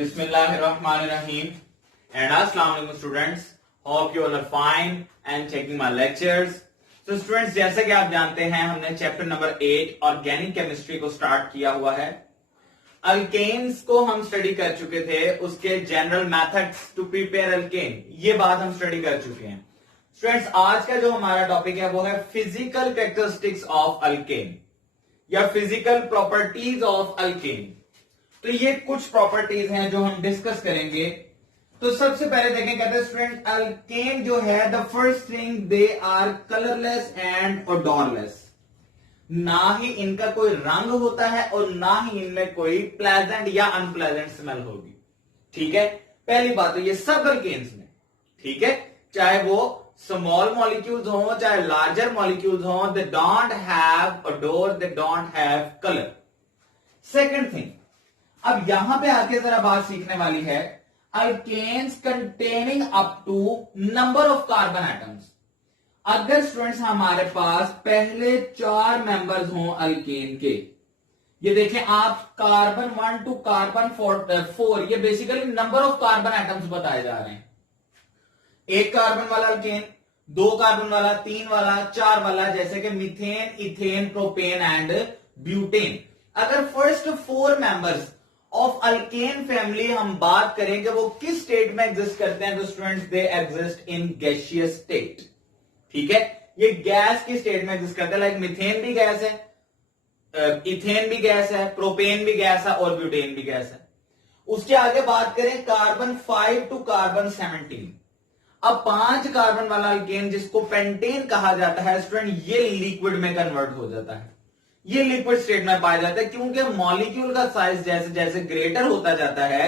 Bismillahirrahmanirrahim and Assalamu alaikum students. Hope you all are fine and taking my lectures. So students, जैसे कि आप जानते हैं हमने चैप्टर नंबर 8 ऑर्गेनिक केमिस्ट्री को स्टार्ट किया हुआ है। अल्केन्स को हम स्टडी कर चुके थे, उसके general methods to prepare alkane, ये बात हम स्टडी कर चुके हैं। स्टूडेंट्स, आज का जो हमारा टॉपिक है वो है फिजिकल कैरेक्टरिस्टिक्स ऑफ अल्केन या फिजिकल प्रॉपर्टीज ऑफ अल्केन। तो ये कुछ प्रॉपर्टीज हैं जो हम डिस्कस करेंगे। तो सबसे पहले देखें, कहते हैं स्टूडेंट अल्केन जो है the first thing they are colourless and odourless. ना ही इनका कोई रंग होता है और ना ही इनमें कोई प्लेजेंट या अनप्लेजेंट स्मेल होगी। ठीक है, पहली बात तो ये सब अल्केन्स में, ठीक है, चाहे वो स्मॉल मॉलिक्यूल्स हो चाहे लार्जर मॉलिक्यूल्स हो, they don't have odour, they don't have colour. Second thing, अब यहां पे आके जरा बात सीखने वाली है, alkanes containing up to number of carbon atoms. अगर स्टूडेंट्स हमारे पास पहले 4 मेंबर्स हों अल्केन के, ये देखें आप, कार्बन 1 टू कार्बन 4, ये basically number of carbon atoms बताए जा रहे हैं। 1 कार्बन वाला अल्केन, 2 कार्बन वाला, 3 वाला, 4 वाला, जैसे कि methane, ethane, propane and butane. अगर first 4 members of alkane family हम बात करेंगे वो किस स्टेट में एग्जिस्ट करते हैं, तो students they exist in gaseous state. ठीक है, ये गैस की स्टेट में एग्जिस्ट करते हैं। लाइक मीथेन भी गैस है, इथेन भी गैस है, प्रोपेन भी गैस है और ब्यूटेन भी गैस है। उसके आगे बात करें कार्बन 5 टू कार्बन 17। अब 5 कार्बन वाला अल्केन जिसको पेंटेन कहा जाता है स्टूडेंट, ये लिक्विड में कन्वर्ट हो जाता है, ये लिक्विड स्टेट में पाया जाता है, क्योंकि मॉलिक्यूल का साइज जैसे जैसे ग्रेटर होता जाता है,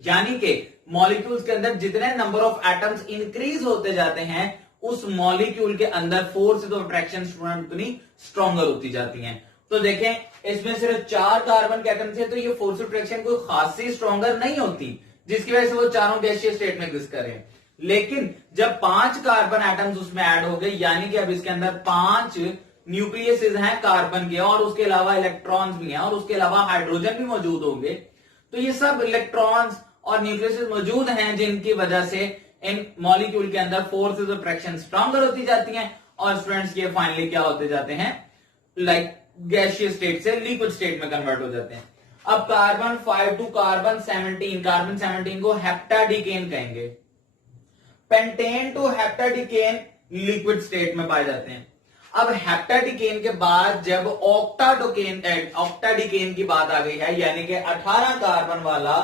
यानी कि मॉलिक्यूल्स के अंदर जितने नंबर ऑफ एटम्स इंक्रीज होते जाते हैं, उस मॉलिक्यूल के अंदर फोर्सेस ऑफ अट्रैक्शन स्टूडेंट उतनी स्ट्रॉन्गर होती जाती हैं। तो देखें, इसमें सिर्फ 4 कार्बन के एटम्स है, तो ये फोर्स ऑफ अट्रैक्शन कोई खासी स्ट्रॉन्गर नहीं होती, जिसकी वजह से वो चारों गैसियस स्टेट में एग्जिस्ट कर रहे हैं। लेकिन जब 5 कार्बन एटम्स उसमें ऐड हो गए, यानी कि अब इसके अंदर 5 न्यूक्लियसेस हैं कार्बन के, और उसके अलावा इलेक्ट्रॉन्स भी हैं, और उसके अलावा हाइड्रोजन भी मौजूद होंगे, तो ये सब इलेक्ट्रॉन्स और न्यूक्लियसेस मौजूद हैं, जिनकी वजह से इन मॉलिक्यूल के अंदर फोर्सेस ऑफ अट्रैक्शन स्ट्रॉन्गर होती जाती हैं, और स्टूडेंट्स ये फाइनली क्या होते जाते हैं, लाइक गैसियस स्टेट से लिक्विड स्टेट में कन्वर्ट हो जाते हैं। अब कार्बन 5 टू कार्बन 17, कार्बन 17 को हेप्टाडिकेन कहेंगे। पेंटेन टू हेप्टाडिकेन लिक्विड स्टेट में पाए जाते हैं। अब हेप्टाडिकेन के बाद जब ऑक्टाडिकेन की बात आ गई है, यानी कि 18 कार्बन वाला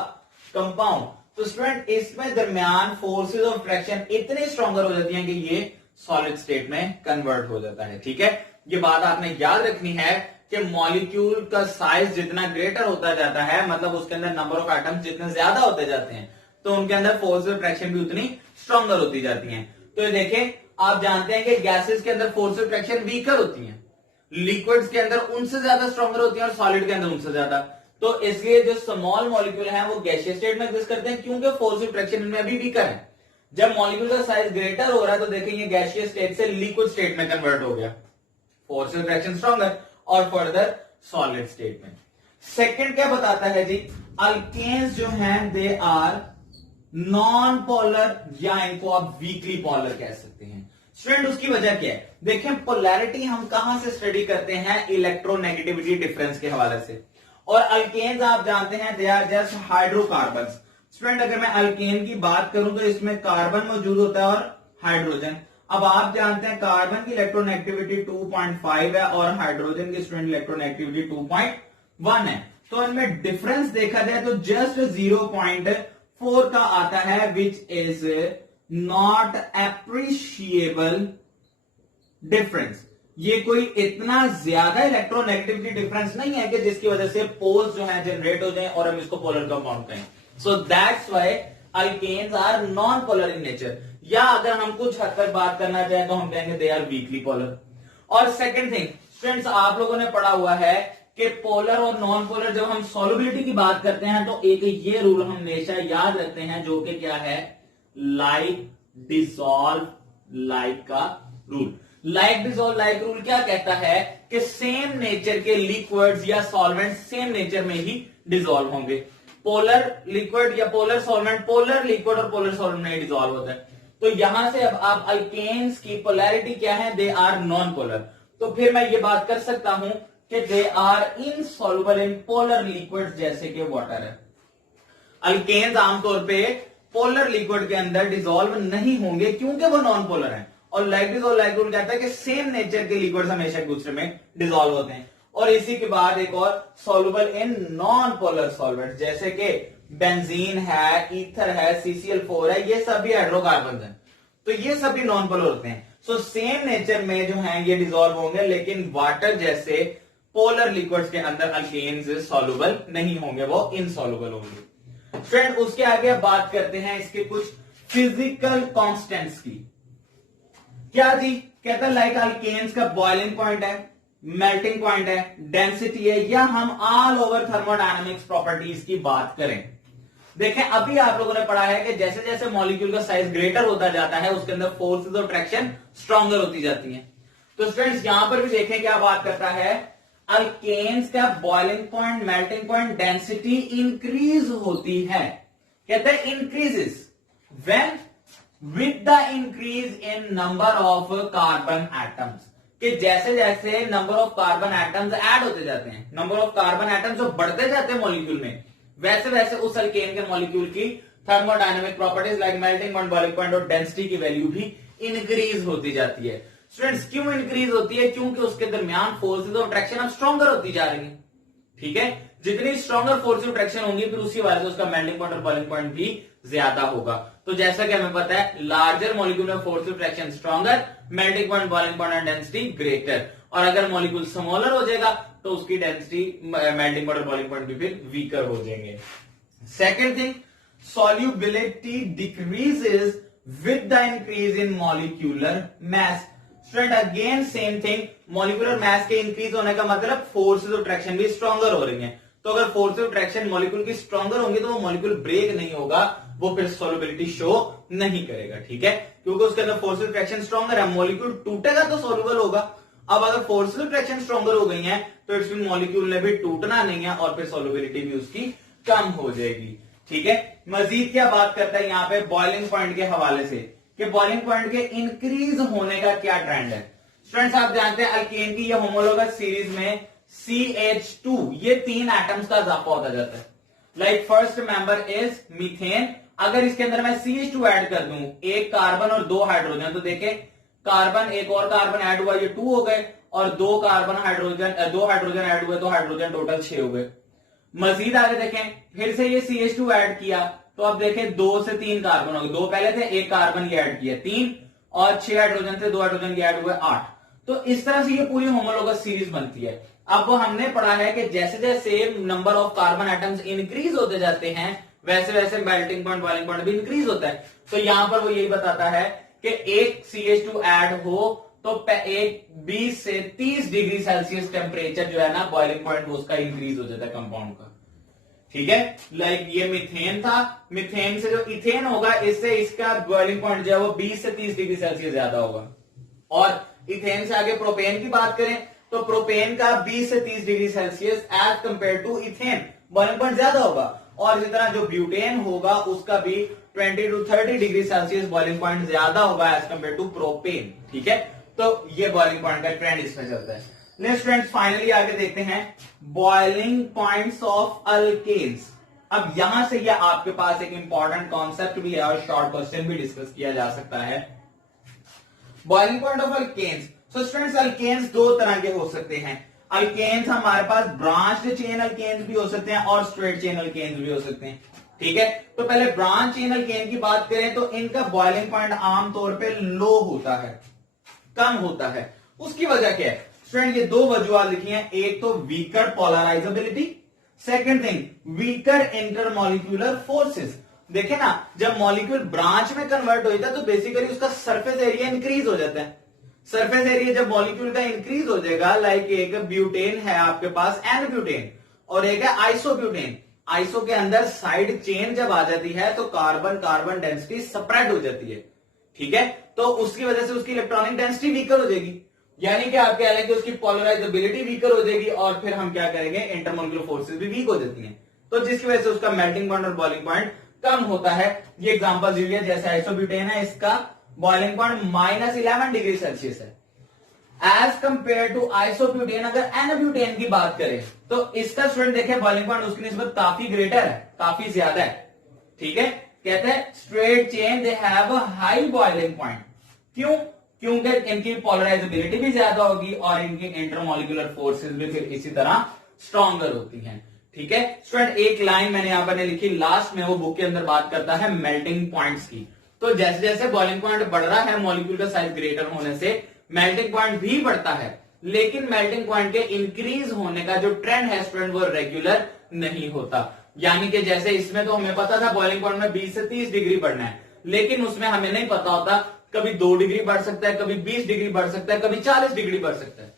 कंपाउंड, तो स्टूडेंट इसमें दरमियान फोर्सेस ऑफ अट्रैक्शन इतनी स्ट्रॉन्गर हो जाती हैं कि ये सॉलिड स्टेट में कन्वर्ट हो जाता है। ठीक है, ये बात आपने याद रखनी है कि मॉलिक्यूल का साइज जितना ग्रेटर होता जाता है, मतलब उसके अंदर नंबर ऑफ एटम्स जितने ज्यादा होते जाते हैं, तो उनके अंदर फोर्स ऑफ अट्रैक्शन भी उतनी स्ट्रॉन्गर होती जाती है। तो ये देखें, आप जानते हैं कि गैसेस के अंदर फोर्स ऑफ अट्रैक्शन वीकर होती हैं, लिक्विड्स के अंदर उनसे ज्यादा स्ट्रॉन्गर होती हैं, और सॉलिड के अंदर उनसे ज्यादा। तो इसलिए जो स्मॉल मॉलिक्यूल हैं वो गैसियस स्टेट में एग्जिस्ट करते हैं, क्योंकि फोर्स ऑफ अट्रैक्शन इनमें अभी वीकर है। जब मॉलिक्यूल का साइज ग्रेटर हो रहा है, तो देखें ये गैसियस स्टेट से लिक्विड स्टेट में कन्वर्ट हो गया, फोर्स ऑफ अट्रैक्शन स्ट्रॉन्गर, और फर्दर सॉलिड स्टेट में। सेकंड क्या बताता है जी, अल्केन्स जो हैं दे आर नॉन पोलर, या इनको आप वीकली पोलर कह सकते हैं। स्टूडेंट उसकी वजह क्या है, देखें पोलैरिटी हम कहां से स्टडी करते हैं, इलेक्ट्रोनेगेटिविटी डिफरेंस के हवाले से। और अल्केन्स आप जानते हैं they are just hydrocarbons. Student अगर मैं अल्केन की बात करूं तो इसमें कार्बन मौजूद होता है और हाइड्रोजन। अब आप जानते हैं कार्बन की इलेक्ट्रोनेगेटिविटी 2.5 है और हाइड्रोजन की स्टूडेंट इलेक्ट्रोनेगेटिविटी 2.1 है। तो इनमें डिफरेंस देखा जाए तो जस्ट 0.4 का आता है, which is not appreciable difference. ये कोई इतना ज्यादा इलेक्ट्रोनेगेटिविटी डिफरेंस नहीं है कि जिसकी वजह से पोल्स जो है जनरेट हो जाएं और हम इसको पोलर कंपाउंड कहें। So that's why alkanes are non polar in nature, या अगर हम कुछ हद तक बात करना चाहें तो हम कहेंगे दे आर वीकली पोलर। और सेकंड थिंग स्टूडेंट्स, आप लोगों ने पढ़ा हुआ है कि पोलर और नॉन पोलर जब हम सॉल्युबिलिटी की बात करते हैं तो एक ये रूल हम हमेशा याद रखते हैं, जो कि क्या है, लाइक डिसॉल्व लाइक का rule. Like dissolve like rule क्या कहता है कि सेम नेचर के लिक्विड्स या सॉल्वेंट सेम नेचर में ही डिसॉल्व होंगे। पोलर लिक्विड या पोलर सॉल्वेंट, पोलर लिक्विड और पोलर सॉल्वेंट में डिसॉल्व होता है। तो यहां से अब आप अल्केन्स की पोलैरिटी क्या है, दे आर नॉन पोलर। तो फिर मैं ये बात कर सकता हूं कि they are insoluble in polar liquid, जैसे कि वाटर है। अल्केन्स आमतौर पे पोलर लिक्विड के अंदर डिसॉल्व नहीं होंगे क्योंकि वो नॉन पोलर है, और लाइक रूल कहता है कि सेम नेचर के लिक्विड्स हमेशा एक दूसरे में डिसॉल्व होते हैं। और इसी के बाद एक और soluble in non polar solvent, जैसे कि बेंजीन है, ईथर है, CCl4 है, ये सभी हाइड्रोकार्बन है, तो ये सभी नॉन पोलर होते हैं। सो सेम नेचर में जो है ये डिसॉल्व होंगे, लेकिन वाटर जैसे पोलर लिक्विड्स के अंदर अल्केन्स सॉल्युबल नहीं होंगे, वो इनसॉल्युबल होंगे। फ्रेंड उसके आगे अब बात करते हैं इसके कुछ फिजिकल कांस्टेंट्स की। क्या जी, कहता है लाइक अल्केन्स का बॉइलिंग पॉइंट है, मेल्टिंग पॉइंट है, डेंसिटी है, या हम ऑल ओवर थर्मोडायनामिक्स प्रॉपर्टीज की बात करें। देखें अभी आप लोगों ने पढ़ा है कि जैसे जैसे मॉलिक्यूल का साइज ग्रेटर होता जाता है उसके अंदर फोर्सेस ऑफ अट्रैक्शन स्ट्रॉन्गर होती जाती हैं। तो स्टूडेंट्स यहां पर भी देखें क्या बात करता है, अल्केन्स का boiling point, melting point, density increase होती है। कहते हैं increases when with the increase in number of carbon atoms, कि जैसे जैसे number of carbon atoms add होते जाते हैं, नंबर ऑफ कार्बन एटम्स जो बढ़ते जाते हैं मॉलिक्यूल में, वैसे वैसे उस अल्केन के मॉलिक्यूल की thermodynamic properties like melting point, boiling point और डेंसिटी की वैल्यू भी इंक्रीज होती जाती है। स्टूडेंट्स क्यों इंक्रीज होती है, क्योंकि उसके दरमियान फोर्सेज ऑफ अट्रैक्शन अब स्ट्रॉन्गर होती जा रही है। ठीक है, जितनी स्ट्रॉन्गर फोर्स ऑफ अट्रैक्शन होंगी फिर उसी वजह से उसका मेल्टिंग पॉइंट और बॉइलिंग पॉइंट भी ज्यादा होगा। तो जैसा कि हमें पता है लार्जर मॉलिक्यूल में force of attraction stronger, melting point, boiling point and density greater, और अगर मॉलिक्यूल स्मॉलर हो जाएगा तो उसकी डेंसिटी, मेल्टिंग पॉइंट और बॉइलिंग पॉइंट भी फिर वीकर हो जाएंगे। Second thing, solubility decreases with the increase in molecular mass। Student again same thing, molecular mass के इंक्रीज होने का मतलब फोर्सेस ऑफ अट्रैक्शन भी स्ट्रॉन्गर हो रही हैं। तो अगर फोर्सेस ऑफ अट्रैक्शन मॉलिक्यूल की स्ट्रॉन्गर होंगी तो वो मॉलिक्यूल ब्रेक नहीं होगा, वो फिर सॉल्युबिलिटी शो नहीं करेगा। ठीक है, क्योंकि उसके अंदर फोर्सेस ऑफ अट्रैक्शन स्ट्रॉन्गर है, मॉलिक्यूल टूटेगा तो सॉल्युबल होगा। अब अगर फोर्सेस ऑफ अट्रैक्शन स्ट्रॉन्गर हो गई है तो इट्स मीन मॉलिक्यूल ने भी टूटना नहीं है और फिर सॉल्युबिलिटी भी उसकी कम हो जाएगी। ठीक है, मजीद क्या बात करता है यहाँ पे बॉइलिंग पॉइंट के हवाले से, कि बॉइलिंग पॉइंट के इंक्रीज होने का क्या ट्रेंड है। स्टूडेंट्स आप जानते हैं अल्केन की ये होमोलोगस सीरीज में CH2 ये 3 एटम्स का इजाफा होता जाता है। Like first member is methane, अगर इसके अंदर मैं CH2 ऐड कर दूं, एक कार्बन और 2 हाइड्रोजन, तो देखें कार्बन, एक और कार्बन ऐड हुआ, ये 2 हो गए, और 2 कार्बन हाइड्रोजन, 2 हाइड्रोजन ऐड हुए तो हाइड्रोजन टोटल 6 हो गए। मजीद आगे देखें, फिर से ये CH2 ऐड किया तो अब देखें 2 से 3 कार्बन हो गए, 2 पहले थे, एक कार्बन ये ऐड किया 3, और 6 हाइड्रोजन थे, 2 हाइड्रोजन ये ऐड हुए 8। तो इस तरह से ये पूरी होमोलोगस सीरीज बनती है। अब हमने पढ़ा है कि जैसे जैसे number of carbon atoms increase होते जाते हैं वैसे वैसे मेल्टिंग पॉइंट, बॉइलिंग पॉइंट भी इंक्रीज होता है। तो यहां पर वो यही बताता है कि एक CH2 ऐड हो तो एक 20 से 30 डिग्री सेल्सियस टेम्परेचर जो है ना बॉइलिंग पॉइंट उसका इंक्रीज हो जाता है कंपाउंड का। ठीक है, लाइक ये मीथेन था, मीथेन से जो इथेन होगा इससे इसका बॉइलिंग पॉइंट जो है वो 20 से 30 डिग्री सेल्सियस ज्यादा होगा। और इथेन से आगे प्रोपेन की बात करें तो प्रोपेन का 20 से 30 degree Celsius as compare to ethane boiling point ज्यादा होगा। और इसी तरह जो ब्यूटेन होगा उसका भी 20 to 30 degree Celsius boiling point ज्यादा होगा एज कंपेयर टू प्रोपेन। ठीक है, तो ये बॉइलिंग पॉइंट का ट्रेंड इसमें चलता है। नेक्स्ट फ्रेंड्स फाइनली आगे देखते हैं बॉइलिंग पॉइंट्स ऑफ अल्केन्स। अब यहां से यह आपके पास एक इंपॉर्टेंट कॉन्सेप्ट भी है और शॉर्ट क्वेश्चन भी डिस्कस किया जा सकता है। Boiling point of alkanes. So students alkanes 2 तरह के हो सकते हैं। अल्केन्स हमारे पास ब्रांच्ड चेन अल्केन्स भी हो सकते हैं और स्ट्रेट चेन अल्केन्स भी हो सकते हैं। ठीक है, तो पहले ब्रांच चेन अल्केन की बात करें तो इनका बॉइलिंग पॉइंट आमतौर पे लो होता है, कम होता है। उसकी वजह क्या है स्टूडेंट, ये 2 वजूहत लिखी हैं। एक तो weaker polarisability, second thing weaker intermolecular forces. देखे ना, जब मॉलिक्यूल ब्रांच में कन्वर्ट हो जाता है तो बेसिकली उसका सरफेस एरिया इंक्रीज हो जाता है। सरफेस एरिया जब मॉलिक्यूल का इंक्रीज हो जाएगा, लाइक एक ब्यूटेन है आपके पास एन ब्यूटेन और एक है आइसोब्यूटेन। आइसो के अंदर साइड चेन जब आ जाती है तो कार्बन कार्बन डेंसिटी स्प्रेड हो जाती है। ठीक है, तो उसकी वजह से उसकी इलेक्ट्रॉनिक डेंसिटी वीकर हो जाएगी, यानी कि आप कह रहे हैं कि उसकी पोलराइजेबिलिटी वीकर हो जाएगी और फिर हम क्या करेंगे, इंटरमॉलिक्यूलर फोर्सेस भी वीक हो जाती हैं। तो जिसकी वजह से उसका मेल्टिंग पॉइंट और बॉइलिंग पॉइंट कम होता है। ये एग्जांपल दे दिया, जैसे आइसोब्यूटेन है, इसका बॉइलिंग पॉइंट -11 डिग्री सेल्सियस है एज कंपेयर टू आइसोब्यूटेन। अगर एनाब्यूटेन की बात करें तो इसका स्टूडेंट देखें बॉइलिंग पॉइंट उसकी निस्बत काफी ग्रेटर है, काफी ज्यादा है। ठीक है, कहते हैं straight chain they have a high boiling point. क्यों? क्योंकि इनकी पोलराइजेबिलिटी भी ज्यादा होगी और इनकी इंटरमोलिकुलर फोर्सेस भी फिर इसी तरह स्ट्रॉन्गर होती हैं। ठीक है स्टूडेंट, एक लाइन मैंने यहां पर लिखी लास्ट में, वो बुक के अंदर बात करता है मेल्टिंग पॉइंट्स की। तो जैसे जैसे बॉइलिंग पॉइंट बढ़ रहा है मॉलिक्यूल का साइज ग्रेटर होने से मेल्टिंग पॉइंट भी बढ़ता है, लेकिन मेल्टिंग पॉइंट के इंक्रीज होने का जो ट्रेंड है स्टूडेंट वो रेगुलर नहीं होता। यानी कि जैसे इसमें तो हमें पता था बॉइलिंग पॉइंट में 20 से 30 डिग्री बढ़ना है, लेकिन उसमें हमें नहीं पता होता कभी 2 डिग्री बढ़ सकता है, कभी 20 डिग्री बढ़ सकता है, कभी 40 डिग्री बढ़ सकता है,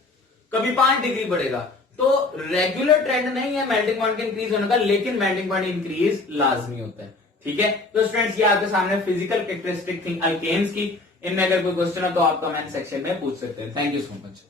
कभी 5 डिग्री बढ़ेगा। तो रेगुलर ट्रेंड नहीं है मेल्टिंग पॉइंट के इंक्रीज होने का, लेकिन मेल्टिंग पॉइंट इंक्रीज लाजमी होता है। ठीक है, तो स्टूडेंट्स ये आपके सामने फिजिकल कैरेक्टरिस्टिक थी अल्केन्स की। इनमें अगर कोई क्वेश्चन हो तो आप कमेंट सेक्शन में पूछ सकते हैं। Thank you so much.